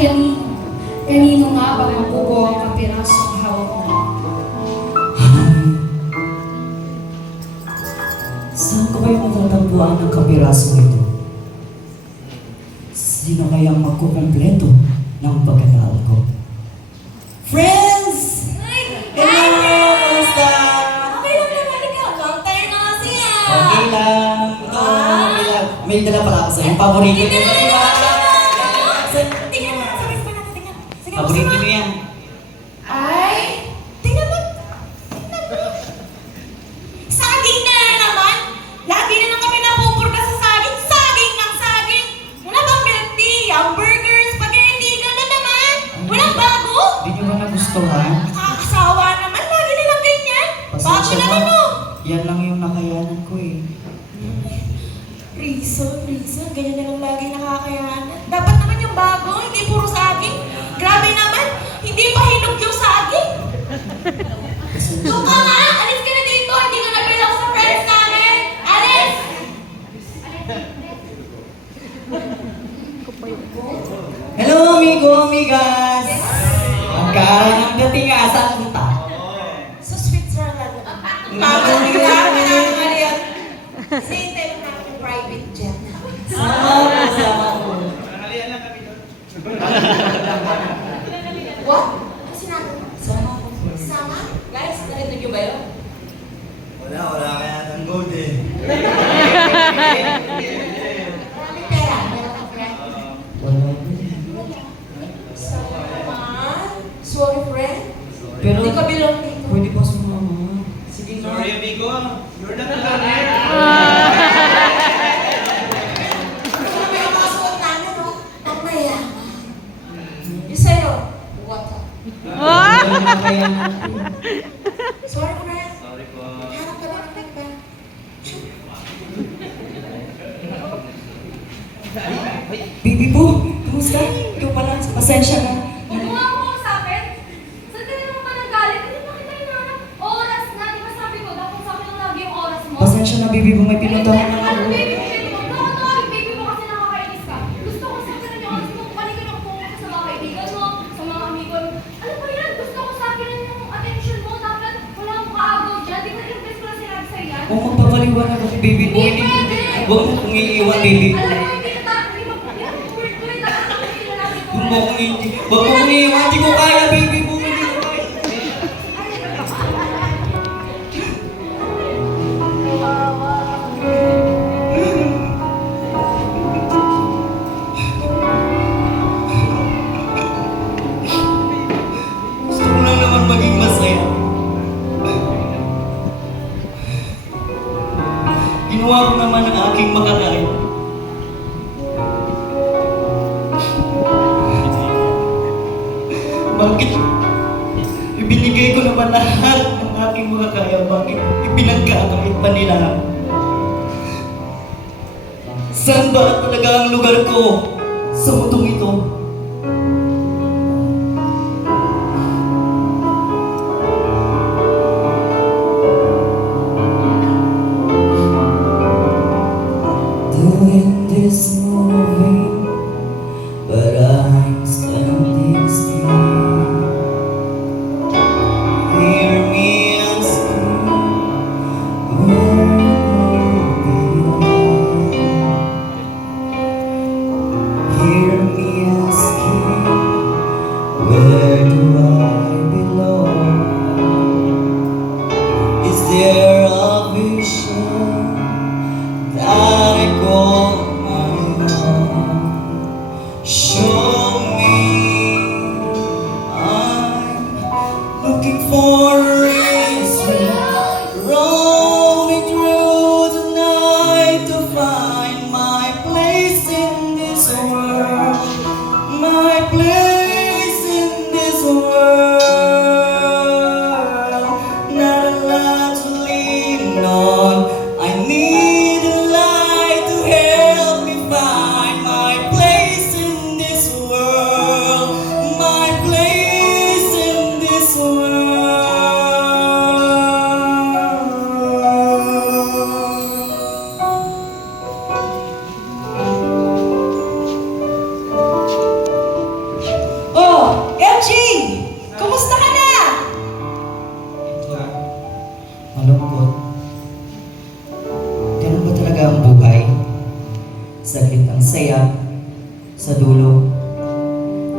Kanino? Kanino nga ba mabubuo ang kapirasong hawak mo? Saan ko kayo matatagpuan ng kapiraso ito? Sino kayang magkukumpleto ng pagkatao ko? Friends! Hello! Kamusta? Okay lang naman ikaw. Long time na kasi ah. Okay lang. Ito, okay lang. May dala pala ako sa'yo. Paborito ko. Tingnan mo. Sabi pa natin. Tingnan. Sige, Paborito ko yan. Ay! Tingnan mo. Tingnan mo. Saging na naman. Lagi na lang kami napupurga sa saging. Saging ng saging. Wala bang milk tea, hamburger, spaghetti, gano'n naman. Walang bago. Hindi nyo ba nagustuhan? Nakakasawa naman. Lagi nilang ganyan. Bago Pasensya na. naman oh. Yan lang yung nakayanan ko eh. Reason. Ganyan na lang lagi nakakayanan. Dapat naman yung bago, hindi puro saging. Grabe naman, hindi pa hinog yung saging. Doon ka nga! Alis ka na dito! Hindi ka nag-belong sa friends namin! Alis! Hello, amigo, amigas! Magkaarang dating nga sa punta. So, Switzerland. Pabalik lang, manangali yan. Sintay mo namin yung private jet. Sama ko. What? Ano sinabi mo? Sama ko. Sama? Guys, narinig niyo ba yun? Wala kaya ng gold eh. Maraming pera. Meron kang friend? Wala. Sorry, friend. Pero, Hindi ka belong dito. pwede pa sumama. Sige na. Sorry, amigo. You're not alone here. Ano naman yung mga suot namin, no? Ang mayaman. Yung sa'yo, what up? Wala yung nakayanan ko. Sorry, friend. Sorry po. Hanap ka ba ng tagba? Baby po, kamusta? Ikaw pala, pasensya na. Huwag mo ako kausapin. Saan ka naman ba nagalit? Hindi ba kita hinahanap? Oras na. Di ba sabi ko, dapat sa akin lagi yung oras mo? Pasensya na, baby po, may pinuntahan na Ano, ako. baby mo? Nakatawag, baby mo kasi nakakainis ka. Gusto ko sa akin yung oras mo. Kanina ka nakapunta sa mga kaibigan mo, sa mga amigo mo. Ano ba yan? Gusto ko sa akin yung attention mo. Dapat wala akong kaagaw dyan. Di ba yung best ko na sinabi sa'yo yan? Kung magpapaliwanag ako, baby po, Hindi hindi. pwede. Huwag mo kong iiwan, baby. Alam mo, hindi kita, hindi mo, word ko yung nakakakita natin ko. Huwag mo kong Huwag mo kong iiwan, hindi ko kaya, baby po, hindi ko kaya. Gusto ko lang naman maging masaya. Ginawa ko naman ang aking makakaya. Bakit ibinigay ko naman lahat ng aking makakaya? Bakit ipinagkakait pa nila? Saan ba talaga ang lugar ko sa mundong ito? Doing this movie, but I'm standing still. Hear me asking, where do I belong? Hear me asking, where do I belong? Is there a vision that I call my own? Show me. I'm looking for a reason, roaming through the night to find my place in this world, my place in this world.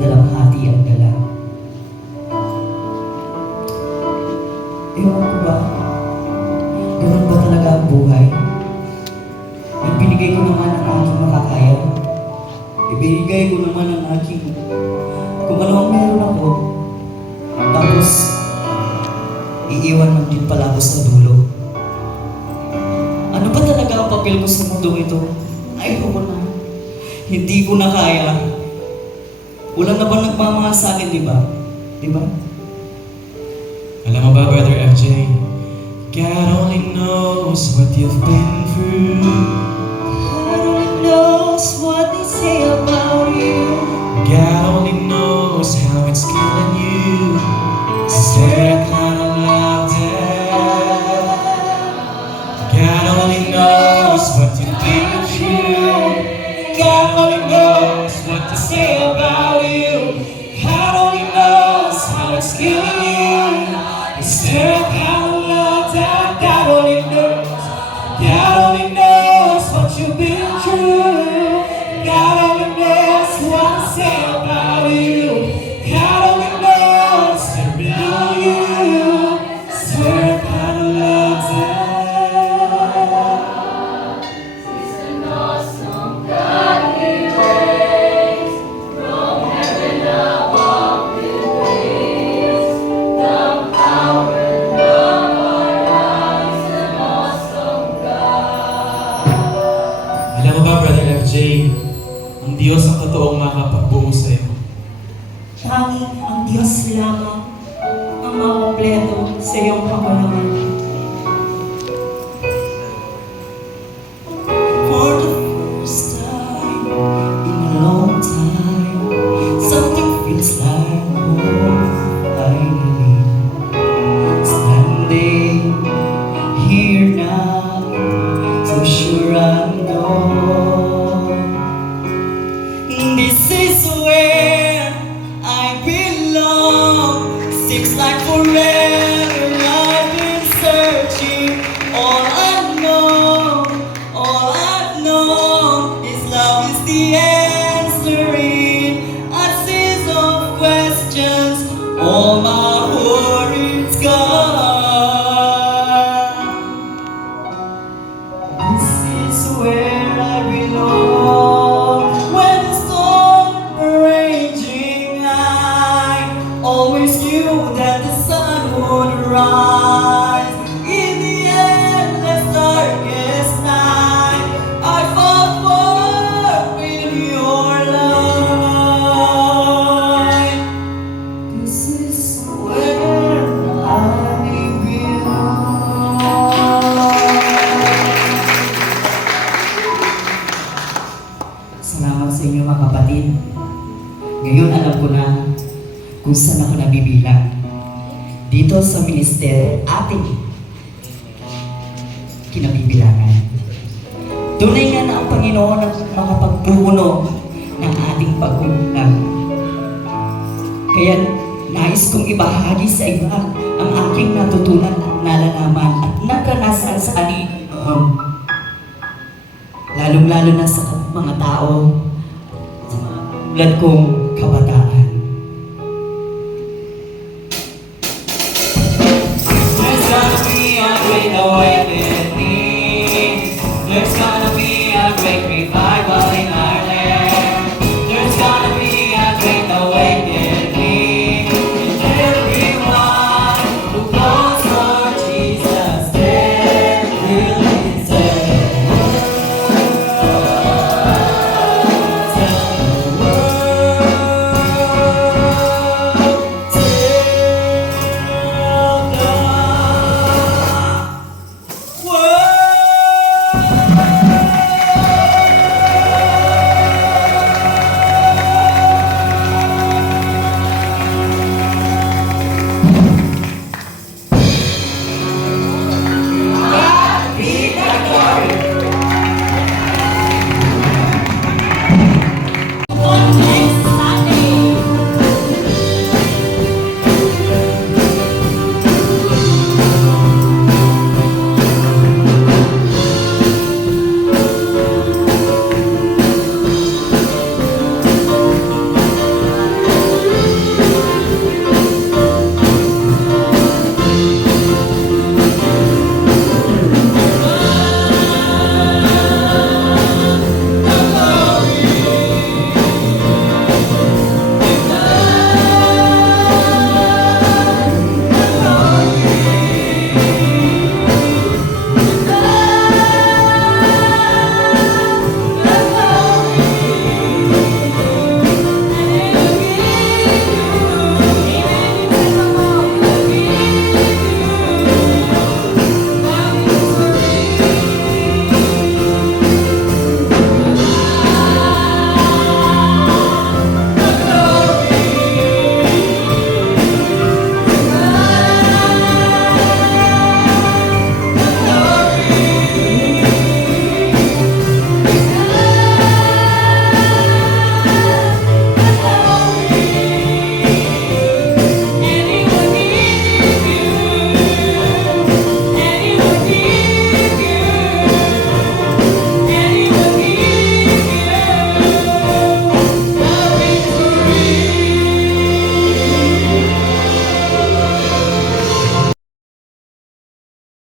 dalamhati ang dala. Ewan ko ba, ganun ba talaga ang buhay? Ibinigay ko naman ang aking makakaya. Ibinigay ko naman ang aking kung ano ang meron ako. Tapos, iiwan mo din pala ako sa dulo. Ano ba talaga ang papel ko sa mundo ito? Ayoko na. Hindi ko na kaya. Wala na ba nagmamahal sa akin, di ba? Di ba? Alam mo ba, Brother FJ? God only knows what you've been through. God only knows what they say about you. God only knows how it's killing you. Is there a kind of love there? God only knows what you've been through. God only knows what to say about you. God only knows how it's killing you. Is there a kind of love that God only knows? God only knows what you've been through. God only knows what to say about you. God only knows that below you. Is there a kind of love there? Alam mo ba, Brother FJ, ang Diyos ang totoong makapagbuo sa iyo. Tanging ang Diyos lamang ang makumpleto sa iyong kapalaman. For the first time in a long time, something feels like home finally. Standing here now, so sure I know this is where I belong. Seems like forever I've been searching. All I've known is love is the answer in a series of questions. All my worries gone. This is where I belong. When the storm raging, I always knew that the sun would rise. In the endless darkest night, I fought for with your light. This is where I belong. Salamat sa inyo mga kapatid. Ngayon alam ko na kung saan ako nabibilang. Dito sa minister ating kinabibilangan. Tunay nga na ang Panginoon ang makapagpuno ng ating pagkukulang. Kaya nais kong ibahagi sa iba ang aking natutunan at nalalaman at nagkanasan sa kanino. Lalong-lalo na sa mga tao, sa mga tulad kong